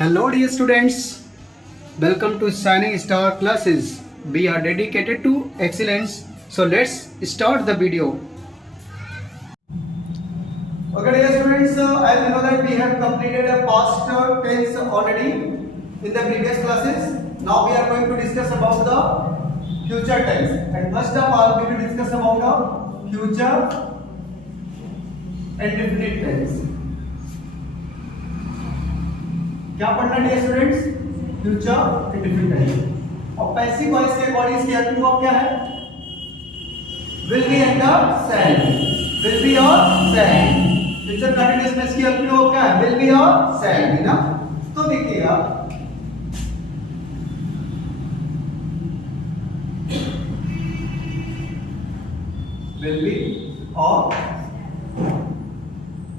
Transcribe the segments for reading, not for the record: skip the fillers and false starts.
Hello dear students, welcome to Shining Star classes. We are dedicated to excellence. So let's start the video. Okay dear students, as you know that we have completed a past tense already in the previous classes. Now we are going to discuss about the future tense. And first of all we will discuss about the future and definite tense. क्या पढ़ना है students? Future indefinite tense. और passive voice के according इसकी helping verb क्या है? Will be and shall. Will be और shall. Future continuous में इसकी हेल्पिंग वर्ब क्या है? विल बी और शैल भी ना। तो देखिएगा विल बी और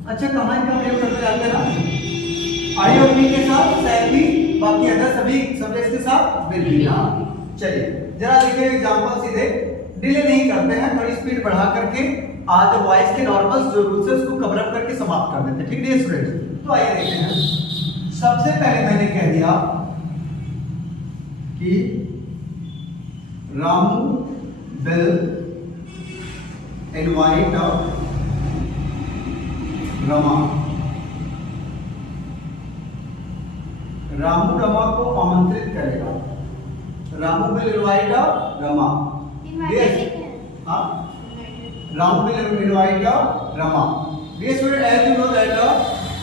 अच्छा कहां का प्रयोग करते जाते हैं ना, आई और बी के साथ शैल भी, बाकी अदर सभी सब्जेक्ट्स के साथ विल बी ना। चलिए जरा देखिए एग्जांपल सीधे, डिले नहीं करते हैं, थोड़ी स्पीड बढ़ा करके आज वॉइस के नॉर्मल जो रूल्स है उसको कवर अप करके समाप्त कर देते हैं। ठीक है स्टूडेंट्स, तो आइए देखते हैं। सबसे पहले मैंने कह दिया कि रामू विल इनवाइट रमा। रामू रमा को आमंत्रित करेगा। Ramu will invite Rama. Ramu will invite Rama. ये student as you know that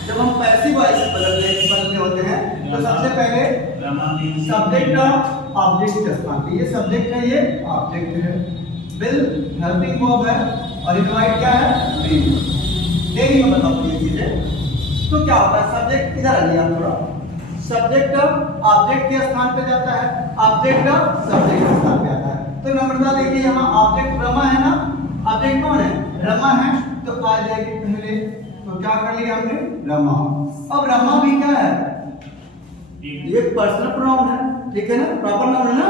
जब हम पैसिव वॉइस बदलने होते हैं तो सबसे पहले सब्जेक्ट ऑब्जेक्ट स्थान पे, ये सब्जेक्ट है ये ऑब्जेक्ट है, विल हेल्पिंग वर्ब है और इनवाइट क्या है? विल। देखिए मैं बताऊं ये चीजें। तो क्या होता है, सब्जेक्ट इधर आ लिया थोड़ा, सब्जेक्ट ऑब्जेक्ट के स्थान पे जाता है, ऑब्जेक्ट सब्जेक्ट के स्थान पे आता है। तो नंबर देखिए यहाँ ऑब्जेक्ट रमा है ना, ऑब्जेक्ट कौन है? रमा है। तो आ जाएगी पहले, तो क्या कर लिया हमने? रमा। अब रमा भी क्या है? ये पर्सनल प्रोनाउन है, ठीक है ना, प्रॉपर नाउन है ना।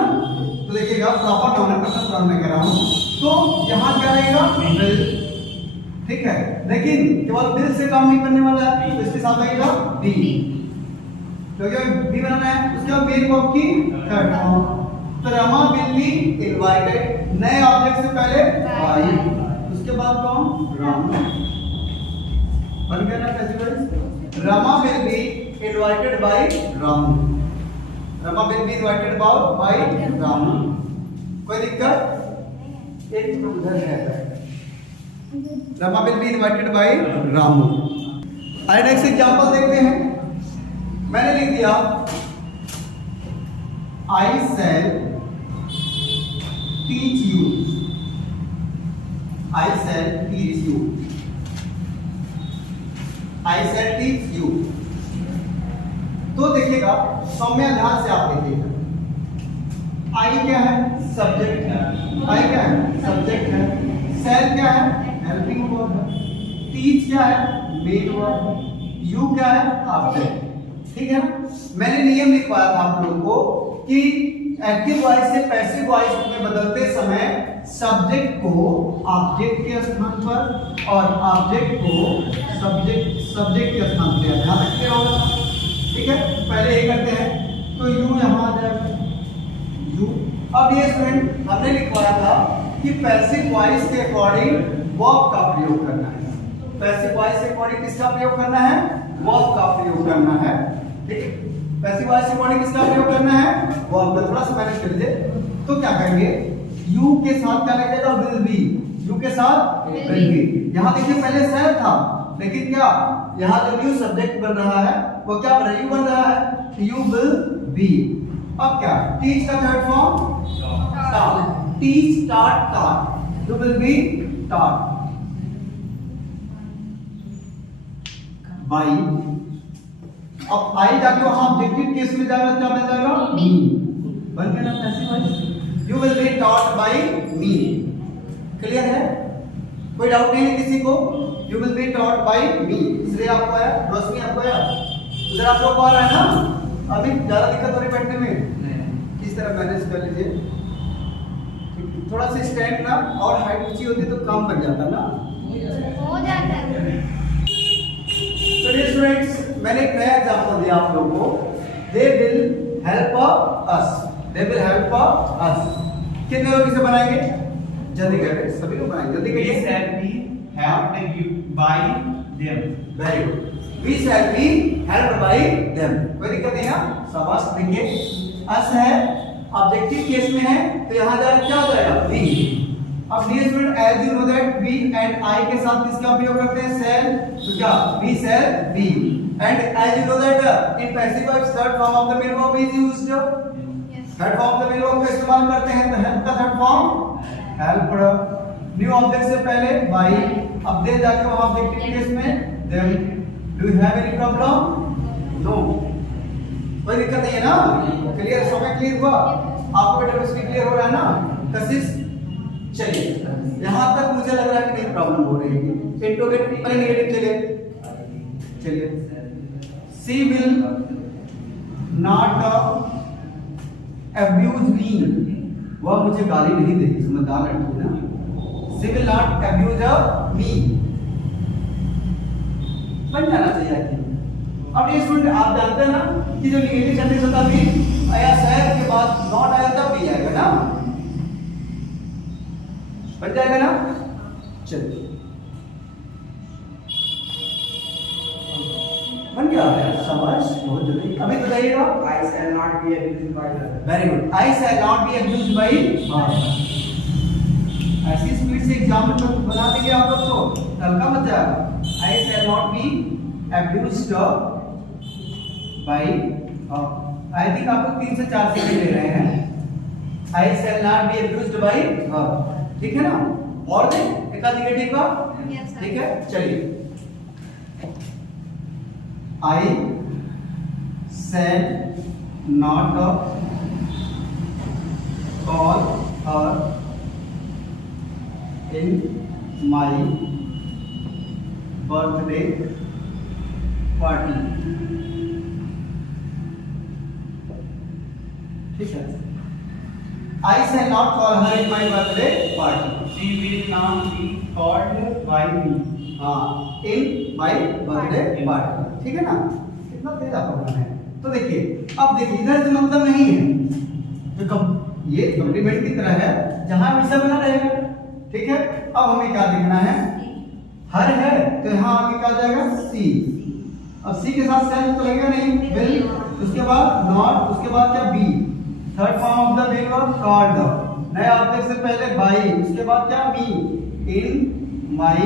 तो देखिएगा प्रॉपर नाउन है, पर्सनल प्रोनाउन में कह रहा हूँ। तो यहाँ क्या रहेगा? विल। ठीक है, लेकिन केवल विल से काम नहीं करने वाला है, तो इसके साथ आएगा बी, क्योंकि बी बनाना है। उसके बाद मेन वर्ब की थर्ड फॉर्म, तो रमा विल बी इनवाइटेड, नए ऑब्जेक्ट से पहले बाई, उसके बाद कौन? रामू। बन गया ना passive? Rama will be invited by Ramu. Rama will be invited by Ramu. कोई दिक्कत? एक तो उधर है, Rama will be invited by Ramu. आइए नेक्स्ट एग्जांपल देखते हैं। मैंने लिख दिया I shall teach you. I shall teach you. I shall teach you. तो देखिएगा सौम्य, ध्यान से आप देखिएगा। आई क्या है? सब्जेक्ट है। आई क्या है? सब्जेक्ट है। शैल क्या है? हेल्पिंग वर्ब है। टीच क्या है? मेन वर्ब है। यू क्या है? ऑब्जेक्ट। ठीक है ना। मैंने नियम लिखवाया था आप लोगों को कि एक्टिव वॉइस से पैसिव वॉइस में बदलते समय सब्जेक्ट को ऑब्जेक्ट के स्थान पर और ऑब्जेक्ट को सब्जेक्ट के स्थान पर ध्यान रखते होगा। ठीक है, पहले ये करते हैं, तो यू यहाँ आ जाएगा यू। अब ये स्टूडेंट हमने लिखवाया था कि पैसिव वॉइस के अकॉर्डिंग वर्ब का प्रयोग करना है। पैसिव वॉइस के अकॉर्डिंग किसका प्रयोग करना है? वर्ब का प्रयोग करना है। ठीक है, पैसिव वॉइस के अकॉर्डिंग किसका प्रयोग करना है? वर्ब का। थोड़ा सा मैनेज कर लीजिए। तो क्या करेंगे, यू के साथ क्या लगेगा? Will be. यू के साथ विल बी। यहाँ देखिए पहले शैल था, लेकिन क्या यहाँ जो न्यू सब्जेक्ट बन रहा है वो क्या बन रहा है? यू बन रहा है, यू विल बी। अब क्या? टीच का third form taught. Teach taught taught, you will be taught by. अब आई जाके वहां ऑब्जेक्टिव केस में जाएगा, क्या बन जाएगा? मी। बन गया ना passive voice. You will be taught by me. Clear है? कोई डाउट नहीं है किसी को? You will be taught by me. इसलिए आपको आया, रोशनी आपको आया, उधर आप लोग को आ रहा है ना। अभी ज्यादा दिक्कत हो रही बैठने में, किस तरह मैनेज कर लीजिए। थोड़ा सा स्टैंड ना और हाइट ऊंची होती तो काम बन जाता ना, हो जाता है। तो स्टूडेंट्स मैंने एक नया एग्जांपल दिया आप लोगों को they will help us, they will help us। कितने लोग इसे बनाएंगे? जल्दी करें, सभी लोग बनाएंगे, जल्दी करिए। We shall be helped by them। Very good, we shall be helped by them। कोई दिक्कत नहीं ना, शाबाश। देखिए us है, ऑब्जेक्टिव केस में है, तो यहाँ जाकर क्या हो जाएगा? we। अब dear student, as you know that we and I के साथ किसका उपयोग करते हैं? shall। तो क्या? we shall be। And as you know that in passive voice third form of the main verb is used. Third form of the main verb का इस्तेमाल करते हैं, तो हेल्प का third form helped. New object से पहले by, अब they जाके वहां ऑब्जेक्टिव केस में them। Do you have any problem? No, कोई दिक्कत नहीं है ना? क्लियर, समय क्लियर हुआ? आपको बेटा क्लियर हो रहा है ना? कशिश, चलिए यहां तक मुझे लग रहा है कि नहीं प्रॉब्लम हो रही है। इंट्रोगेटिव पर नेगेटिव चलिए she will not abuse me, वह मुझे गाली नहीं देगी, समझदार लड़की है ना। she will not abuse me, बन जाना चाहिए। अब ये स्टूडेंट आप जानते हैं ना कि जो नेगेटिव सेंटेंस होता है आया शहर के बाद नॉट आया तब भी आएगा ना, बन जाएगा ना। चलिए बन गया है, शाबाश, बहुत जल्दी। अभी बताइएगा। I shall not be abused by her। Very good, I shall not be abused by her। ऐसी स्पीड से एग्जाम में बना देंगे आप लोग तो हल्का मत जाएगा। I shall not be abused by her। I think आप लोग 3 से 4 सेकंड ले रहे हैं। I shall not be abused by her, ठीक है ना? और देख एक आध नेगेटिव का, ठीक है। चलिए I shall not call her in my birthday party, ठीक है। I shall not call her in my birthday party। She will not be called by me। हाँ, in my birthday party, ठीक है ना? कितना तेज आपका बना है। तो देखिए, अब देखिए इधर से मतलब नहीं है, तो ये कॉम्प्लीमेंट की तरह है, जहां हमेशा बना रहेगा, ठीक है। अब हमें क्या लिखना है? हर है तो यहाँ आगे क्या आ जाएगा? सी। अब सी के साथ सेल तो लगेगा नहीं, विल, उसके बाद नॉट, उसके बाद क्या? Be. Third form of the main verb called. नए ऑब्जेक्ट से पहले बाई, उसके बाद क्या? Me. In my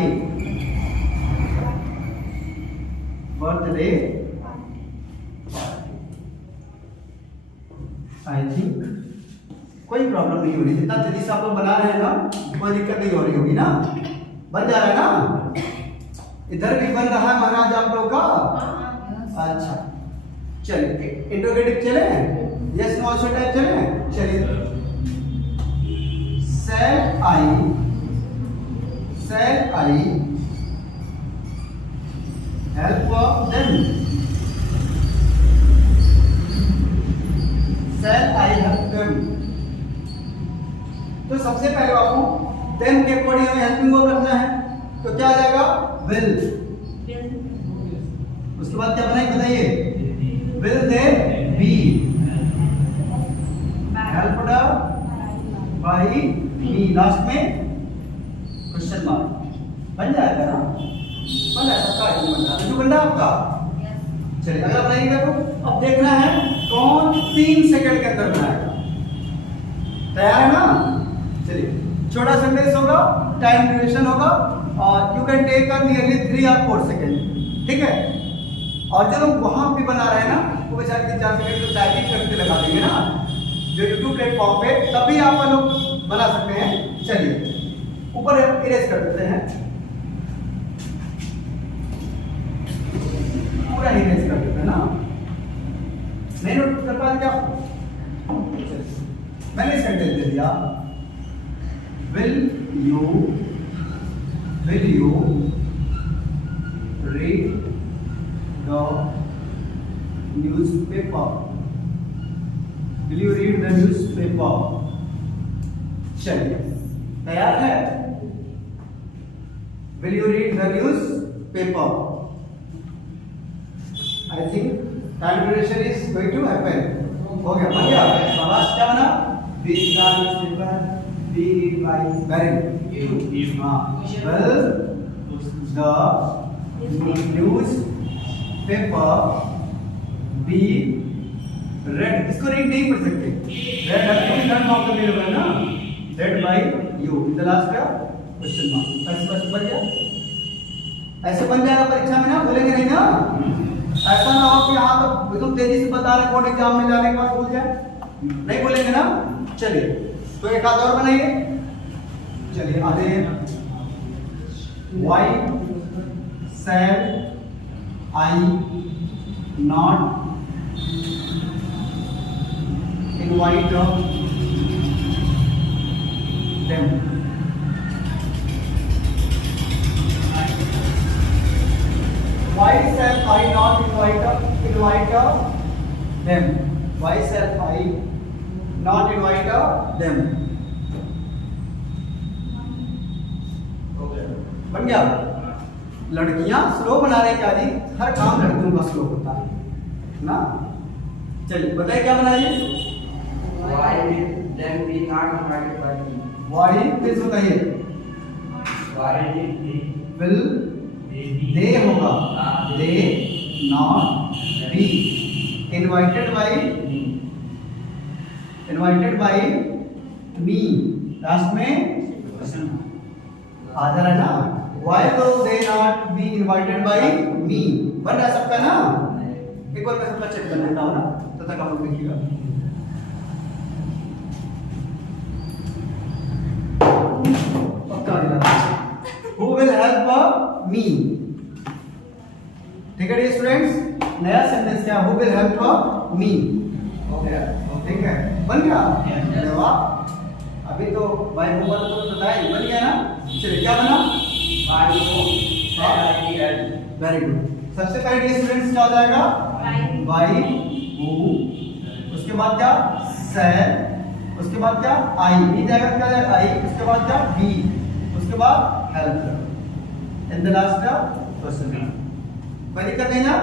birthday I think कोई प्रॉब्लम नहीं हो रही। जितना तेजी से आप लोग बना रहे हैं ना, कोई दिक्कत नहीं हो रही होगी ना? बन जा रहा है ना? इधर भी बन रहा है महाराज आप लोग का। अच्छा चलिए इंट्रोगेटिव चले, यस नो से टाइप चले। चलिए shall I help them? shall I help them? तो सबसे पहले आपको them के अकॉर्डिंग हमें हेल्पिंग वर्ब रखना है, तो क्या आ जाएगा? will। उसके बाद क्या बनाएंगे बताइए? will they be helped by me? Last में क्वेश्चन मार्क बन जाएगा ना? बन जाएगा, का बन जाएगा, जो बन रहा है आपका। चलिए अगला बनाइएगा। तो अब देखना है कौन 3 सेकंड के अंदर बनाएगा। तैयार है ना? चलिए छोटा सेंटेंस होगा, टाइम ड्यूरेशन होगा, और you can take nearly 3 or 4 second, ठीक है। और जो लोग वहां पे बना रहे हैं ना, वो बेचारे 3-4 सेकंड तो टाइपिंग करके लगा देंगे ना, जो यूट्यूब प्लेटफॉर्म पे, तभी आप लोग बना सकते हैं। चलिए ऊपर इरेज कर देते हैं, पूरा इरेज कर देते हैं ना। नहीं नोट कर पाए क्या? मैंने सेंटेंस दे दिया, will you read the newspaper? Will you read the newspaper? चलिए तैयार है? Will you read the newspaper? I think time duration is going to happen. हो गया, बन गया। शाबाश, क्या बना? Be by very You. हाँ, well the news paper be read, इसको read नहीं पढ़ सकते, read है क्योंकि थर्ड फॉर्म का मेरे ना, read by you in the last question mark. ऐसे बस बन गया, ऐसे बन जाएगा परीक्षा में ना, बोलेंगे नहीं ना। ऐसा ना हो कि यहाँ तो एकदम तेजी से बता रहे बोर्ड एग्जाम में जाने के बाद भूल जाए, नहीं बोलेंगे ना। चलिए तो एक आध और बनाइए, चलिए आधे। Why shall I not invite them? Why shall I not invite them? Why shall I not invite them? बन गया। लड़कियां स्लो बना रहे क्या जी? हर काम लड़कियों का स्लो होता है ना। चलिए बताइए क्या बनाइए। Why did them be not invited by me? Why please बताइए। Why did will they होगा, they not be invited by me। Last में आ जा रहा है ना। Why will they not be invited by me? बन रहा सबका ना। एक बार मैं सबका चेक कर लेता हूँ ना, तब तक आप लोग देखिएगा। पक्का दिला। Who will help me? ठीक है स्टूडेंट्स, नया सेंटेंस क्या? Who will help me? ठीक है, बन गया। वाह, अभी तो भाई ऊपर तो बताया, बन गया ना। चलिए क्या बना? Very good. सबसे पहले स्टूडेंट्स क्या हो जाएगा? बाई हु, उसके बाद क्या? शैल, उसके बाद क्या? आई, नहीं जाएगा क्या जाएगा? आई, उसके बाद क्या? बी, उसके बाद help, in the last person. बनी कर देना।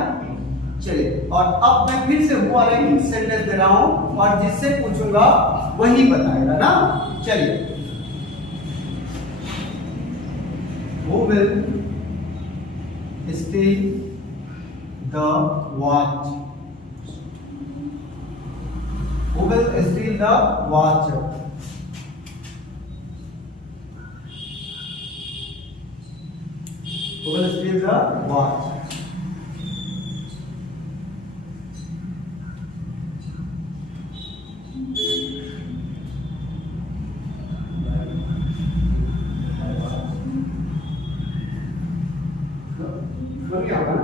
चलिए, और अब मैं फिर से वो वाला सेंटेंस दे रहा हूं और जिससे पूछूंगा वही बताएगा ना। चलिए, who will steal the watch? Who will steal the watch? Who will steal the watch? बन गया होगा ना।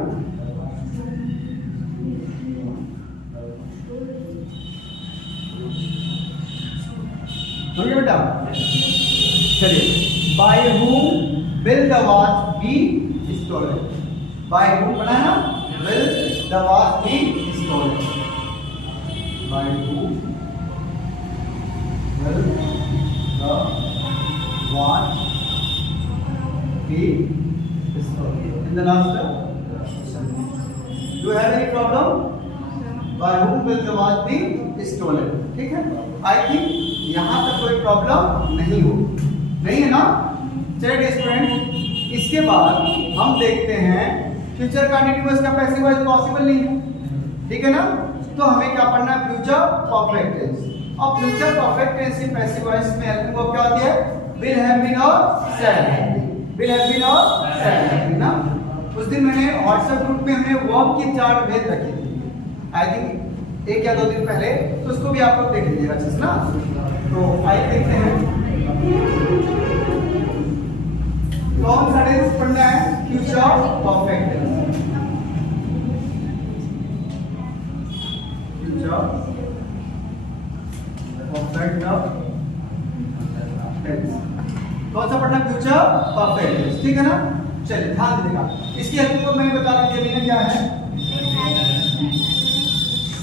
बन गया बेटा। चलिए, by whom will the watch be stolen? By whom बना ना, will the watch be stolen? By whom will the watch be stolen? In the last question, do you have any problem? By whom will the watch be stolen? ठीक है, I think यहाँ तक कोई problem नहीं हो, नहीं है ना। चलिए स्टूडेंट, इसके बाद हम देखते हैं फ्यूचर कंटिन्यूअस का पैसिव वॉइस पॉसिबल नहीं है, ठीक है ना। तो हमें क्या पढ़ना है? Future perfect tense. और फ्यूचर परफेक्ट टेंस की पैसिव वॉइस में हेल्पिंग वर्ब क्या होती है? विल हैव बीन और shall have been, will have been और शैल हैव बीन ना। उस दिन मैंने व्हाट्सएप ग्रुप में हमने वर्ब की चार्ट भेज रखी थी, आई थिंक 1 या 2 दिन पहले, तो उसको भी आप लोग देख लीजिएगा अच्छे से ना। तो आइए देखते हैं कौन सा टेंस पढ़ना है। Future perfect tense, future perfect tense कौन सा पढ़ना? फ्यूचर परफेक्ट टेंस, ठीक है ना। चलिए ध्यान दीजिएगा, इसकी हेल्प को मैं बता दीजिए मीनिंग क्या है।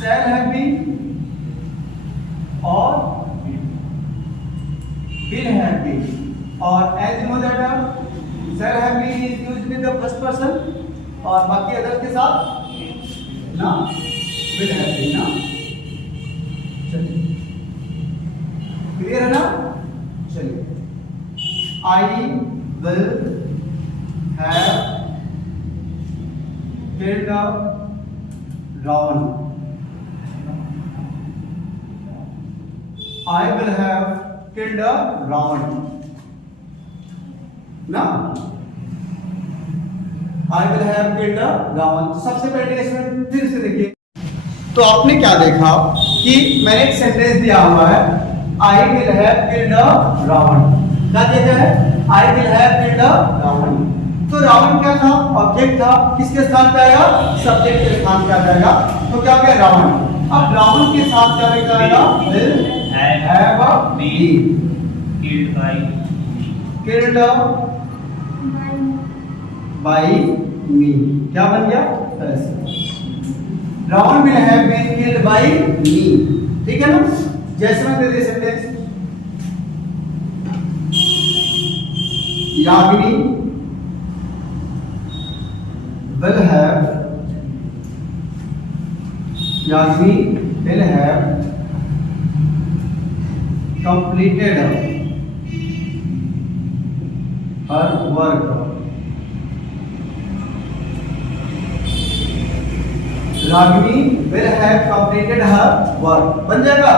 शैल हैव बीन और will have been, और as you know that shall have been is used with the first person और बाकी अदर्स के साथ ना will have been ना, चलिए क्लियर है ना। चलिए I will have killed Ravan. I will have killed Ravan. ना I will have killed Ravan। सबसे पहले इसमें फिर से देखिए, तो आपने क्या देखा कि मैंने एक सेंटेंस दिया हुआ है I will have killed Ravan। क्या देखा है? I will have killed Ravan। तो रावण क्या था? ऑब्जेक्ट था, किसके स्थान पे आएगा? सब्जेक्ट के स्थान पे आ जाएगा। तो क्या क्या रावण, अब रावण के साथ क्या लिखा आएगा? will have been killed by killed by me। क्या बन गया? ऐसे Ravan will have been killed by me। ठीक है ना। जैसे मैं दे सेंटेंस यागिनी will have completed her work। Ragini will have completed her work बन जाएगा।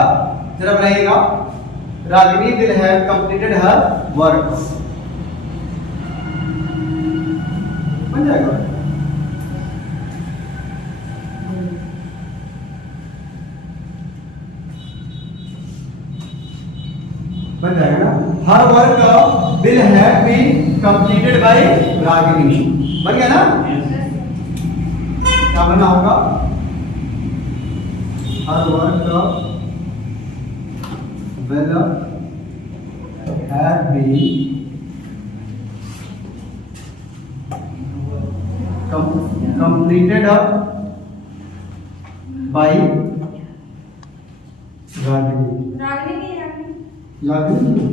जरा बनाइएगा, Ragini will have completed her work बन जाएगा। बन जाएगा ना। Her work will have been completed by Ragini बन गया ना। क्या बना होगा? Her work will have been completed by Ragini.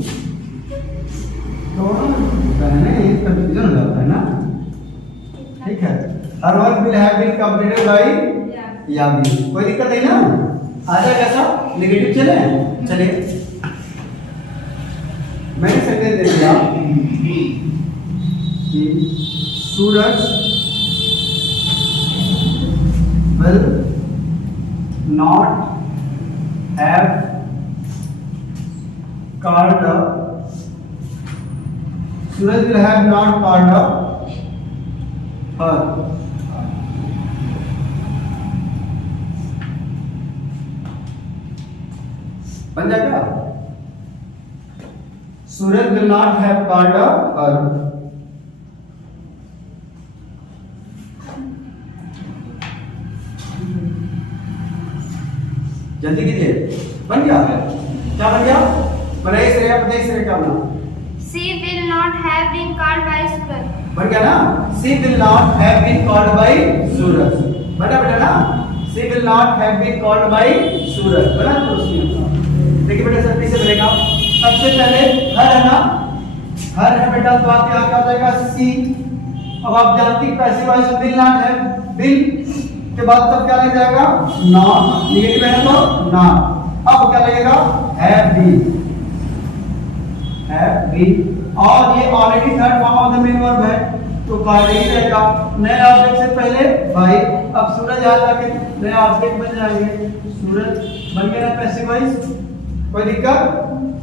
थोड़ा पहले कंफ्यूजन हो जाता है ना। ठीक है, her work will have been completed by यागिनी। कोई दिक्कत नहीं ना, आ जाएगा सब। नेगेटिव चले, चलिए मैंने सेंटेंस दे दिया कि सूरज will not have called Suraj will have not called her। बन जाएगा। Suraj will not have called her। जल्दी कीजिए, बन गया। क्या बन गया? बनाइए श्रेया, बताइए श्रेया क्या बना? She will not have been called by Suraj। बन गया ना। She will not have been called by Suraj बना बेटा ना। She will not have been called by Suraj बना। तो देखिए बेटा जल्दी से बनेगा। सबसे पहले हर है ना, हर है बेटा, तो आपके यहाँ क्या हो जाएगा? सी। अब आप जानती पैसिव वॉइस विल नॉट है, विल के बाद तब क्या लग जाएगा? नॉट। नेगेटिव है तो नॉट। अब क्या लगेगा? Have been. और ये already third form of the main verb है, तो कार्य ही रहेगा। नए ऑब्जेक्ट से पहले भाई, अब सूरज आ जाके नए ऑब्जेक्ट बन जाएंगे। सूरज बन गया ना पैसिव वॉइस। कोई दिक्कत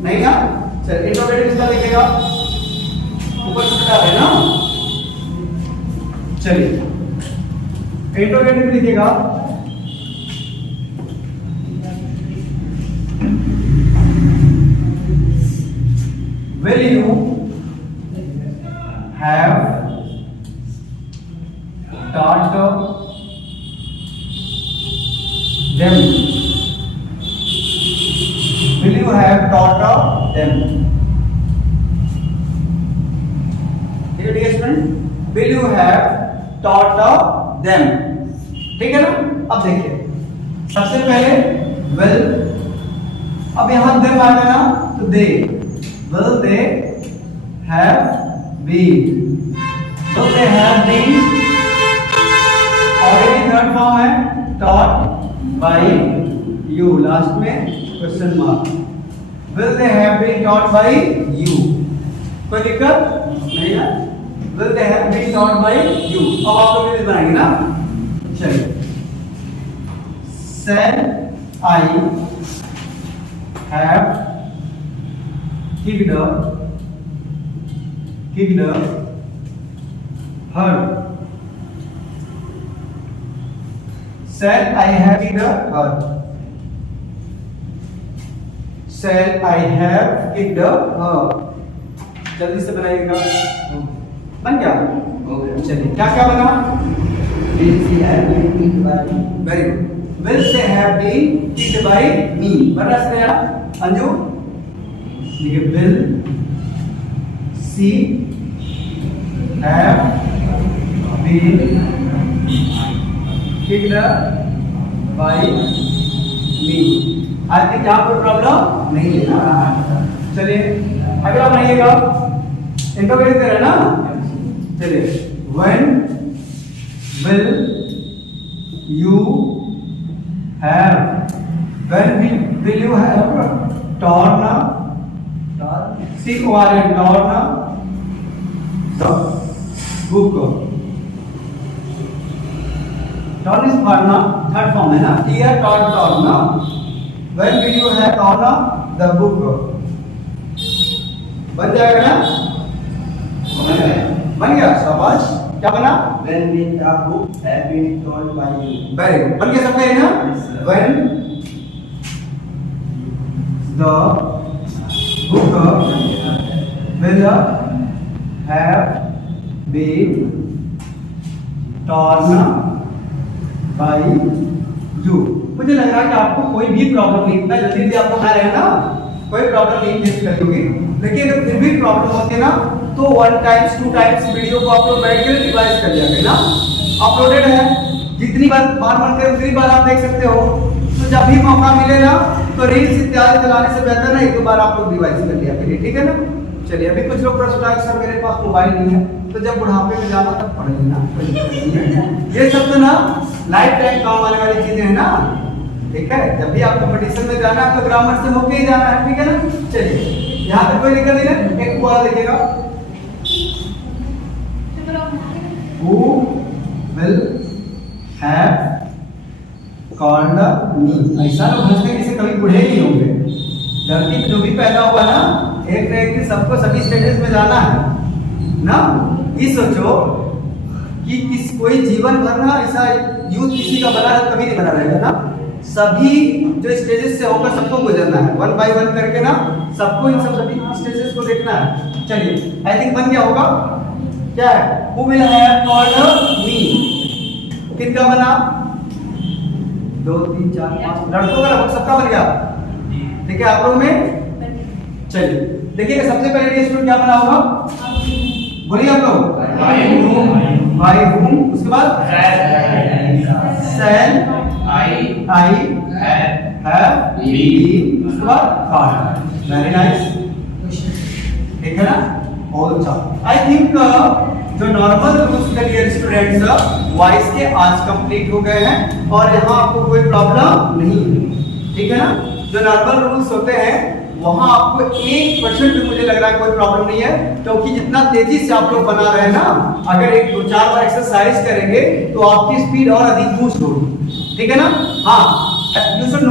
नहीं ना। चल इंट्रोगेटिव इसका लिखेगा, ऊपर छोटा है ना। चलिए इंट्रोगेटिव लिखेगा। Will you have taught them? Will you have taught them? ठीक है student, will you have taught them? ठीक है ना। अब देखिए सबसे पहले will, अब यहां them आएगा ना, तो they, will they have been, will they have been, already third form है taught बाय यू, लास्ट में question mark. Will they have been taught by you, कोई दिक्कत नहीं ना? Will they have been taught by you. अब आप लोग ये बनाएंगे ना, चलिए। Shall I have kicked her? Shall I have kicked her? Shall I have kicked her? जल्दी से बनाइएगा। बन गया? चलिए, क्या क्या बना? Will she have been kicked by me? Very good. Will she have been kicked by me? बना इसने यार अंजू, देखिए will she have been kicked by me? आज की क्या कोई प्रॉब्लम नहीं है ना? चलिए अगला बनाइएगा, इंटरोगेटिव है ना? चलिए, when will you have, when will you have torn C-O-R-N, torn the book? Torn is third form है ना? Here torn ना? When will you have torn the book? बन जाएगा ना? बन गया, शाबाश। क्या बना? When will the book have been torn by you? Very good, बन गया सबका, है ना? When the book will have been torn by you। मुझे लग रहा है कि आपको कोई भी प्रॉब्लम नहीं, इतना जल्दी आपको आ रहा है ना, कोई प्रॉब्लम नहीं फेस करोगे। लेकिन अगर फिर भी प्रॉब्लम होती है ना, तो 1 टाइम्स 2 टाइम्स वीडियो को आप लोग बैठ के रिवाइज कर लिया करें ना, अपलोडेड है, जितनी बार मन करे उतनी बार आप देख सकते हो। तो जब भी मौका मिले ना, तो रील्स इत्यादि चलाने से बेहतर है एक दो बार आप लोग रिवाइज कर लिया करिए, ठीक है ना? चलिए, अभी कुछ लोग प्रश्न उठाए, सर मेरे पास मोबाइल नहीं है, तो जब बुढ़ापे में जाना तब पढ़ लेना। ये सब तो ना लाइफ टाइम काम आने वाली चीजें हैं ना, ठीक है? जब भी आपको कंपटीशन में जाना है तो ग्रामर से होके ही जाना है, ठीक है ना? चलिए, यहाँ पे कोई दिक्कत नहीं है, एक वाला देखिएगा, who will have called me? ऐसा लोग हंसते किसी कभी बूढ़े नहीं होंगे। धरती पे जो भी पैदा हुआ ना, एक न एक दिन सबको सभी स्टेजेस में जाना है ना। ये सोचो कि कोई जीवन भर ना ऐसा यूथ किसी का बना है कभी नहीं बना रहेगा ना, सभी जो स्टेजेस से होकर सबको गुजरना है, 1 बाय 1 करके ना, सबको इन सब सभी स्टेजेस को देखना है। चलिए, आई थिंक बन गया होगा। क्या है? Who will have called me? किनका बना? 2 3 4 5 लड़कों का लगभग सबका बन गया, ठीक है? आप लोग में चलिए देखिए, सबसे पहले स्टूडेंट क्या बना होगा, बोलिए आप लोग। by whom, उसके बाद shall I have been, उसके बाद called। वेरी नाइस, ठीक है ना? बहुत अच्छा। आई थिंक जो नॉर्मल रूल्स थे डियर स्टूडेंट्स, वॉइस के आज कंप्लीट हो गए हैं और यहाँ आपको कोई प्रॉब्लम नहीं है, ठीक है ना? जो नॉर्मल रूल्स होते हैं वहाँ आपको 1% भी मुझे लग रहा है कोई प्रॉब्लम नहीं है, क्योंकि जितना तेजी से आप लोग बना रहे हैं ना, अगर 1-2-4 बार एक्सरसाइज करेंगे तो आपकी स्पीड और अधिक बूस्ट होगी, ठीक है ना? हाँ, यू शुड